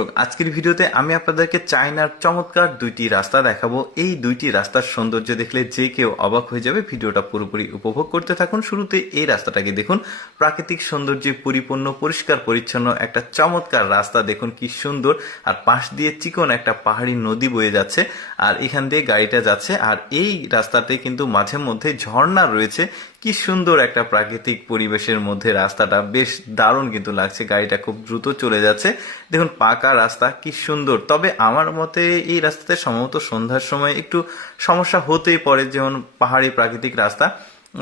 দর্শক, আজকের ভিডিওতে আমি আপনাদেরকে চায়নার চমৎকার দুইটি রাস্তা দেখাবো। এই দুইটি রাস্তার সৌন্দর্য দেখলে যে কেউ অবাক হয়ে যাবে। ভিডিওটা পুরোপুরি উপভোগ করতে থাকুন। শুরুতে এই রাস্তাটাকে দেখুন, প্রাকৃতিক সৌন্দর্যে পরিপূর্ণ, পরিষ্কার পরিচ্ছন্ন একটা চমৎকার রাস্তা। দেখুন কি সুন্দর, আর পাশ দিয়ে চিকন একটা পাহাড়ি নদী বয়ে যাচ্ছে, আর এখান দিয়ে গাড়িটা যাচ্ছে। আর এই রাস্তাতে কিন্তু মাঝে মধ্যে ঝর্ণা রয়েছে। কি সুন্দর একটা প্রাকৃতিক পরিবেশের মধ্যে রাস্তাটা, বেশ দারুণ কিন্তু লাগছে। গাড়িটা খুব দ্রুত চলে যাচ্ছে। দেখুন পাকা রাস্তা, কি সুন্দর। তবে আমার মতে এই রাস্তাতে সম্ভবত সন্ধ্যার সময় একটু সমস্যা হতেই পারে, যেমন পাহাড়ি প্রাকৃতিক রাস্তা।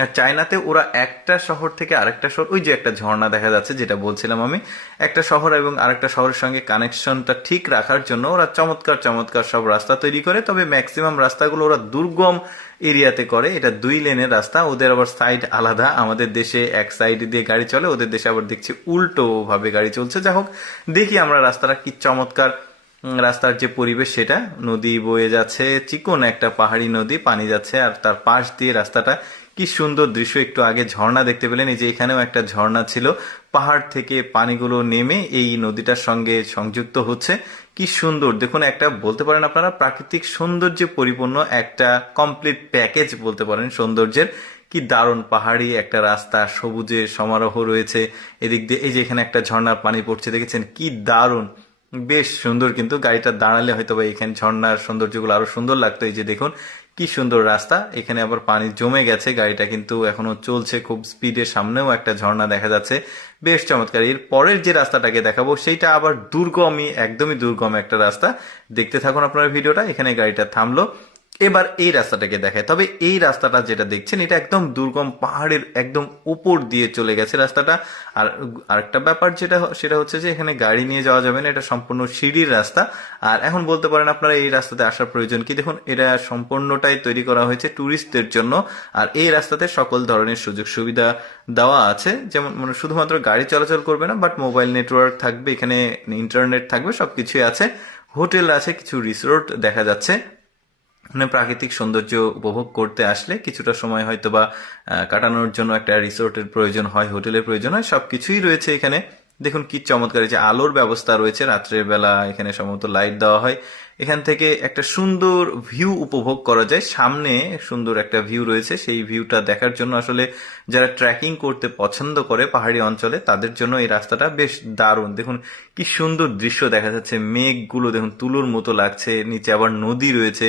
আর চায়নাতে ওরা একটা শহর থেকে আরেকটা শহর, ওই যে একটা ঝর্ণা দেখা যাচ্ছে যেটা বলছিলাম আমি, একটা শহর এবং আরেকটা শহরের সঙ্গে কানেকশনটা ঠিক রাখার জন্য ওরা চমৎকার চমৎকার সব রাস্তা তৈরি করে। তবে ম্যাক্সিমাম রাস্তাগুলো ওরা দুর্গম এরিয়াতে করে। এটা 2 লেনের রাস্তা, ওদের আবার সাইড আলাদা। আমাদের দেশে এক সাইড দিয়ে গাড়ি চলে, ওদের দেশে আবার দেখছি উল্টো ভাবে গাড়ি চলছে। যাই হোক, দেখি আমরা রাস্তাটা কি চমৎকার। রাস্তার যে পরিবেশ, সেটা নদী বয়ে যাচ্ছে, চিকন একটা পাহাড়ি নদী, পানি যাচ্ছে, আর তার পাশ দিয়ে রাস্তাটা। কি সুন্দর দৃশ্য। একটু আগে ঝর্ণা দেখতে পেলেন, এই যে এখানেও একটা ঝর্ণা ছিল, পাহাড় থেকে পানিগুলো নেমে এই নদীটার সঙ্গে সংযুক্ত হচ্ছে। কি সুন্দর দেখুন, একটা বলতে পারেন আপনারা প্রাকৃতিক সৌন্দর্যে পরিপূর্ণ একটা কমপ্লিট প্যাকেজ বলতে পারেন সৌন্দর্যের। কি দারুণ পাহাড়ি একটা রাস্তা, সবুজে সমারোহ রয়েছে এদিক দিয়ে। এই যে এখানে একটা ঝর্ণার পানি পড়ছে, দেখেছেন কি দারুণ, বেশ সুন্দর। কিন্তু গাড়িটা দাঁড়ালে হয়তো বা এখানে ঝর্ণার সৌন্দর্যগুলো আরো সুন্দর লাগতো। এই যে দেখুন কি সুন্দর রাস্তা, এখানে আবার পানি জমে গেছে, গাড়িটা কিন্তু এখনো চলছে খুব স্পিডে। সামনেও একটা ঝর্ণা দেখা যাচ্ছে, বেশ চমৎকার। এর পরের যে রাস্তাটাকে দেখাবো সেইটা আবার দুর্গমই, একদমই দুর্গম একটা রাস্তা। দেখতে থাকুন আপনার ভিডিওটা। এখানে গাড়িটা থামলো, এবার এই রাস্তাটাকে দেখায়। তবে এই রাস্তাটা যেটা দেখছেন, এটা একদম দুর্গম, পাহাড়ের একদম উপর দিয়ে চলে গেছে রাস্তাটা। আর আরেকটা ব্যাপার সেটা হচ্ছে যে এখানে গাড়ি নিয়ে যাওয়া যাবে না, এটা সম্পূর্ণ সিঁড়ির রাস্তা। আর এখন বলতে পারেন আপনারা এই রাস্তাতে আসার প্রয়োজন কি। দেখুন, এটা সম্পূর্ণটাই তৈরি করা হয়েছে ট্যুরিস্টদের জন্য। আর এই রাস্তাতে সকল ধরনের সুযোগ সুবিধা দেওয়া আছে, যেমন মানে শুধুমাত্র গাড়ি চলাচল করবে না, বাট মোবাইল নেটওয়ার্ক থাকবে, এখানে ইন্টারনেট থাকবে, সবকিছুই আছে। হোটেল আছে, কিছু রিসোর্ট দেখা যাচ্ছে। মানে প্রাকৃতিক সৌন্দর্য উপভোগ করতে আসলে কিছুটা সময় হয়তো বা কাটানোর জন্য একটা রিসোর্টের প্রয়োজন হয়, হোটেলের প্রয়োজন হয়, সবকিছুই রয়েছে এখানে। দেখুন কি চমৎকার, এই যে আলোর ব্যবস্থা রয়েছে, রাত্রের বেলা এখানে সম্ভবত লাইট দেওয়া হয়। এখান থেকে একটা সুন্দর ভিউ উপভোগ করা যায়। সামনে সুন্দর একটা ভিউ রয়েছে, সেই ভিউটা দেখার জন্য আসলে যারা ট্রেকিং করতে পছন্দ করে পাহাড়ি অঞ্চলে, তাদের জন্য এই রাস্তাটা বেশ দারুণ। দেখুন কি সুন্দর দৃশ্য দেখা যাচ্ছে, মেঘগুলো দেখুন তুলোর মতো লাগছে, নিচে আবার নদী রয়েছে,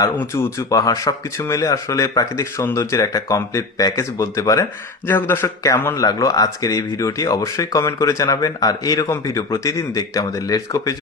আর উঁচু উঁচু পাহাড়, সবকিছু মিলে আসলে প্রাকৃতিক সৌন্দর্যের একটা কমপ্লিট প্যাকেজ বলতে পারেন। যাই হোক দর্শক, কেমন লাগলো আজকের এই ভিডিওটি অবশ্যই কমেন্ট করে জানাবেন। আর এইরকম ভিডিও প্রতিদিন দেখতে আমাদের লেটস গো পেজ